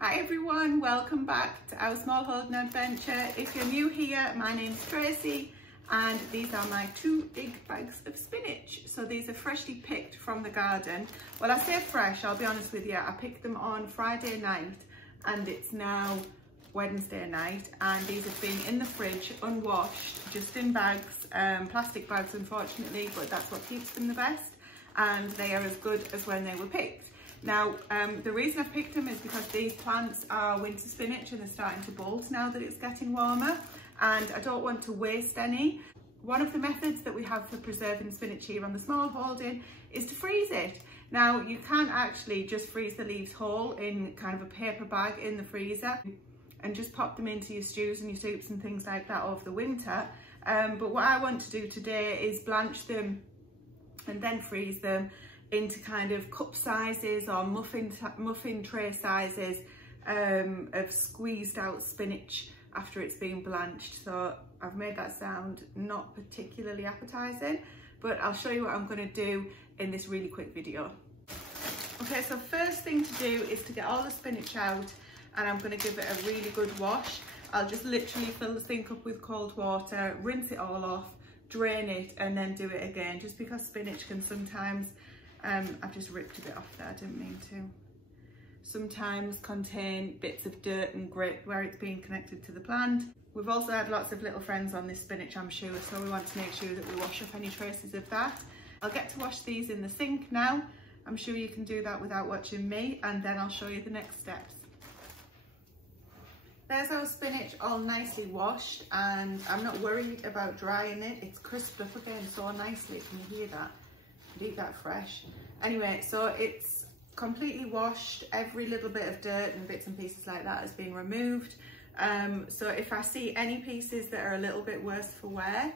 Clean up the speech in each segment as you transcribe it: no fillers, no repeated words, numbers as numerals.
Hi everyone, welcome back to our small holding adventure. If you're new here, my name's Tracy and these are my 2 big bags of spinach. So these are freshly picked from the garden. Well, I say fresh, I'll be honest with you, I picked them on Friday night and it's now Wednesday night, and these have been in the fridge unwashed, just in bags, plastic bags unfortunately, but that's what keeps them the best, and they are as good as when they were picked. Now, the reason I've picked them is because these plants are winter spinach and they're starting to bolt now that it's getting warmer, and I don't want to waste any. One of the methods that we have for preserving spinach here on the small holding is to freeze it. Now, you can actually just freeze the leaves whole in kind of a paper bag in the freezer and just pop them into your stews and your soups and things like that over the winter. But what I want to do today is blanch them and then freeze them into kind of cup sizes or muffin tray sizes of squeezed out spinach after it's been blanched. So I've made that sound not particularly appetizing, but I'll show you what I'm going to do in this really quick video. Okay, so first thing to do is to get all the spinach out, and I'm going to give it a really good wash. I'll just literally fill the sink up with cold water, rinse it all off, drain it, and then do it again, just because spinach can sometimes I've just ripped a bit off there, I didn't mean to. Sometimes contain bits of dirt and grit where it's been connected to the plant. We've also had lots of little friends on this spinach, I'm sure, so we want to make sure that we wash up any traces of that. I'll get to wash these in the sink now. I'm sure you can do that without watching me, and then I'll show you the next steps. There's our spinach all nicely washed, and I'm not worried about drying it. It's crisped up again so nicely, can you hear that? Eat that fresh. Anyway, so it's completely washed. Every little bit of dirt and bits and pieces like that has been removed. So if I see any pieces that are a little bit worse for wear,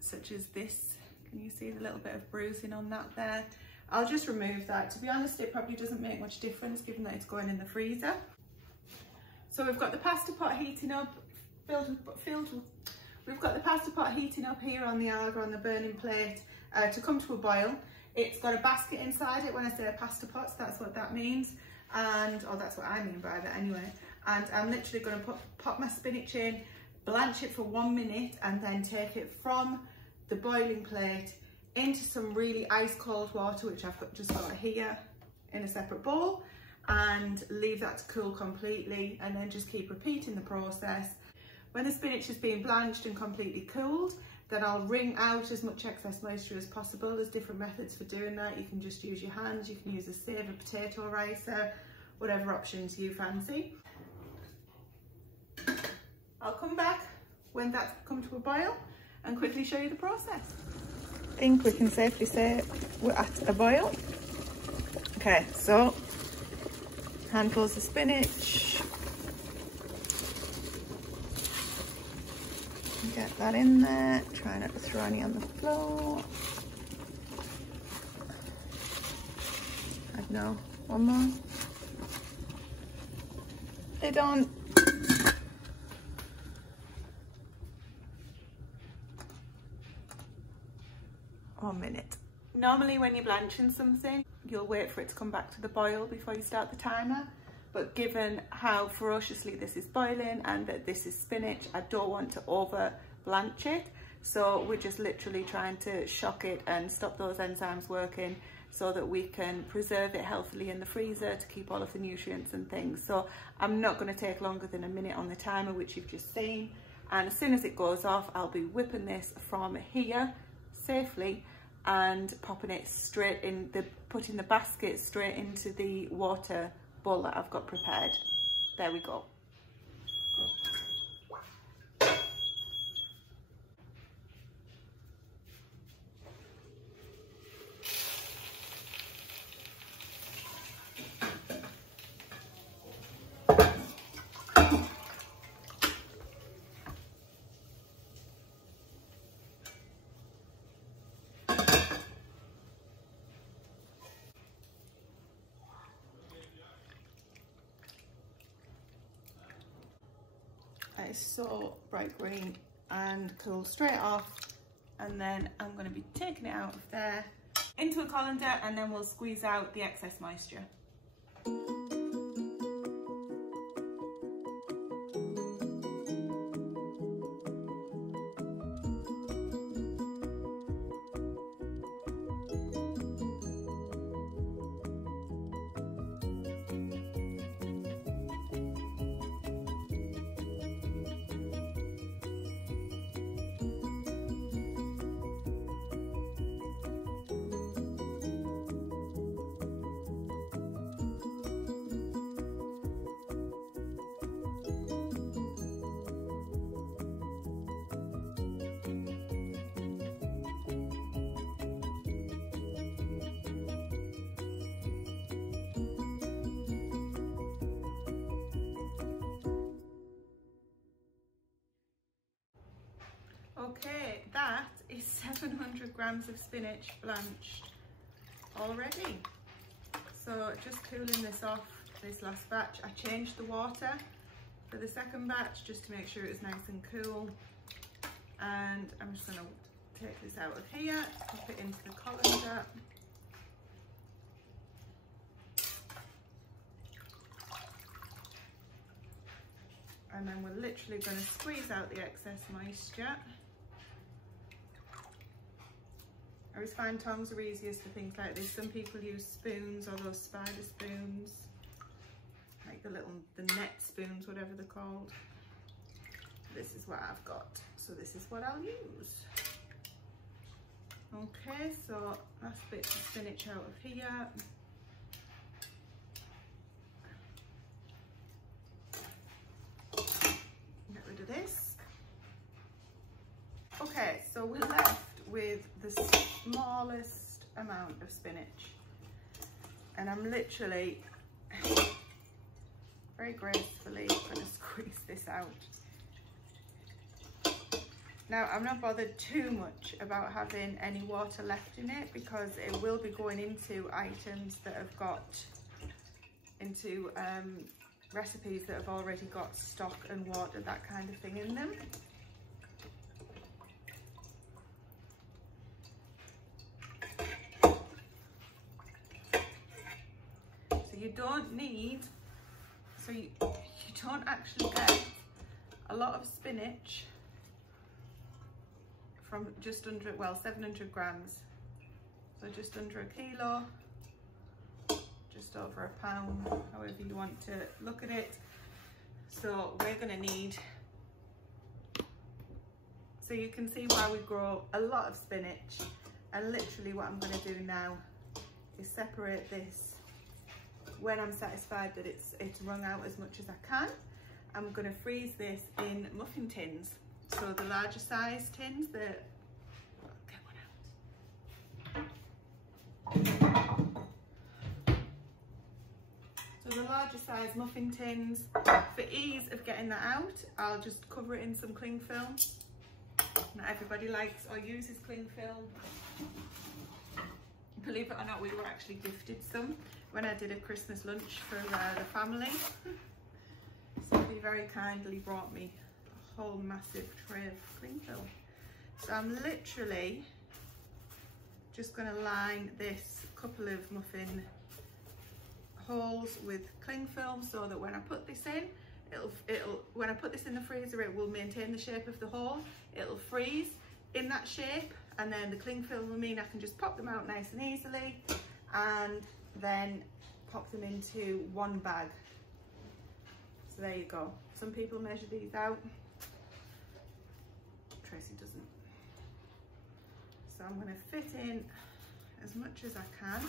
such as this, can you see the little bit of bruising on that there? I'll just remove that. To be honest, it probably doesn't make much difference given that it's going in the freezer. So we've got the pasta pot heating up, we've got the pasta pot heating up here on the alga on the burning plate. To come to a boil. It's got a basket inside it. When I say pasta pots, that's what that means, and that's what I mean by that anyway. And I'm literally going to pop my spinach in, blanch it for 1 minute, and then take it from the boiling plate into some really ice cold water, which I've just got here in a separate bowl, and leave that to cool completely, and then just keep repeating the process. When the spinach has been blanched and completely cooled, then I'll wring out as much excess moisture as possible. There's different methods for doing that. You can just use your hands, you can use a sieve, a potato ricer, whatever options you fancy. I'll come back when that's come to a boil and quickly show you the process. I think we can safely say we're at a boil. Okay, so handfuls of spinach. Get that in there, try not to throw any on the floor. I don't know, 1 more. Lid on. One minute. Normally when you're blanching something, you'll wait for it to come back to the boil before you start the timer. But given how ferociously this is boiling and that this is spinach, I don't want to over blanch it. So we're just literally trying to shock it and stop those enzymes working so that we can preserve it healthily in the freezer to keep all of the nutrients and things. So I'm not going to take longer than a minute on the timer, which you've just seen. And as soon as it goes off, I'll be whipping this from here safely and popping it straight in putting the basket straight into the water bowl that I've got prepared. There we go. That is so bright green and cooled straight off, and then I'm going to be taking it out of there into a colander, and then we'll squeeze out the excess moisture. Okay, that is 700 grams of spinach blanched already. So just cooling this off, this last batch. I changed the water for the second batch just to make sure it was nice and cool. And I'm just going to take this out of here, pop it into the colander. And then we're literally going to squeeze out the excess moisture. I always find tongs are easiest for things like this. Some people use spoons or those spider spoons, like the net spoons, whatever they're called. This is what I've got, so this is what I'll use. Okay, so last bit of spinach out of here. Get rid of this. Okay, so we're left with the smallest amount of spinach, and I'm literally very gracefully going to squeeze this out. Now, I'm not bothered too much about having any water left in it because it will be going into items that have got into recipes that have already got stock and water, that kind of thing in them. You don't need, so you don't actually get a lot of spinach from just under, well, 700 grams, so just under a kilo, just over a pound, however you want to look at it. So we're going to need, so you can see why we grow a lot of spinach, and literally what I'm going to do now is separate this. When I'm satisfied that it's wrung out as much as I can, I'm going to freeze this in muffin tins. So the larger size tins, get one out. So the larger size muffin tins, for ease of getting that out, I'll just cover it in some cling film. Not everybody likes or uses cling film. Believe it or not, we were actually gifted some when I did a Christmas lunch for the family. Somebody very kindly brought me a whole massive tray of cling film. So I'm literally just going to line this couple of muffin holes with cling film so that when I put this in, when I put this in the freezer, it will maintain the shape of the hole. It'll freeze in that shape, and then the cling film will mean I can just pop them out nice and easily, and then pop them into one bag. So there you go. Some people measure these out. Tracy doesn't. So I'm going to fit in as much as I can.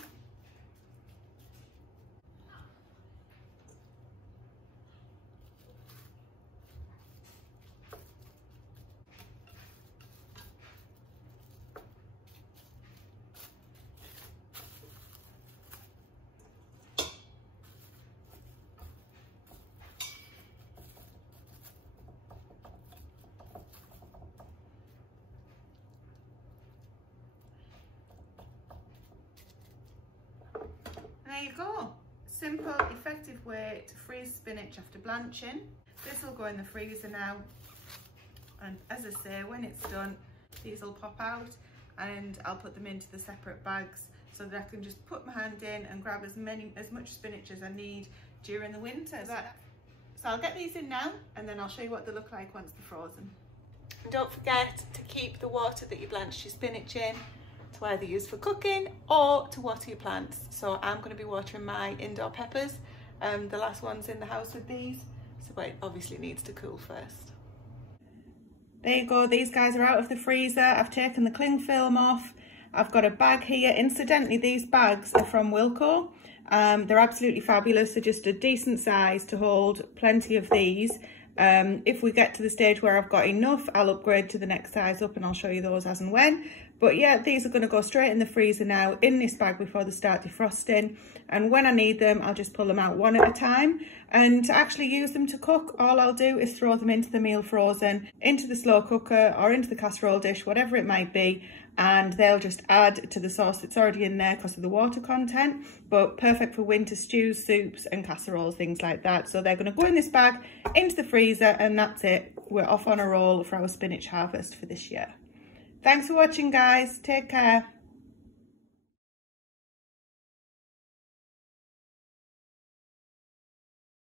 There you go. Simple, effective way to freeze spinach after blanching. This will go in the freezer now, and as I say, when it's done, these will pop out and I'll put them into the separate bags so that I can just put my hand in and grab as much spinach as I need during the winter. So I'll get these in now, and then I'll show you what they look like once they're frozen. And don't forget to keep the water that you blanched your spinach in to either use for cooking or to water your plants. So I'm going to be watering my indoor peppers, the last ones in the house with these, so it obviously needs to cool first. There you go, these guys are out of the freezer. I've taken the cling film off. I've got a bag here. Incidentally, these bags are from Wilko. They're absolutely fabulous. They're just a decent size to hold plenty of these. If we get to the stage where I've got enough, I'll upgrade to the next size up and I'll show you those as and when. But yeah, these are going to go straight in the freezer now in this bag before they start defrosting. And when I need them, I'll just pull them out one at a time. And to actually use them to cook, all I'll do is throw them into the meal frozen, into the slow cooker or into the casserole dish, whatever it might be. And they'll just add to the sauce that's already in there because of the water content, but perfect for winter stews, soups and casseroles, things like that. So they're going to go in this bag, into the freezer, and that's it. We're off on a roll for our spinach harvest for this year. Thanks for watching, guys. Take care.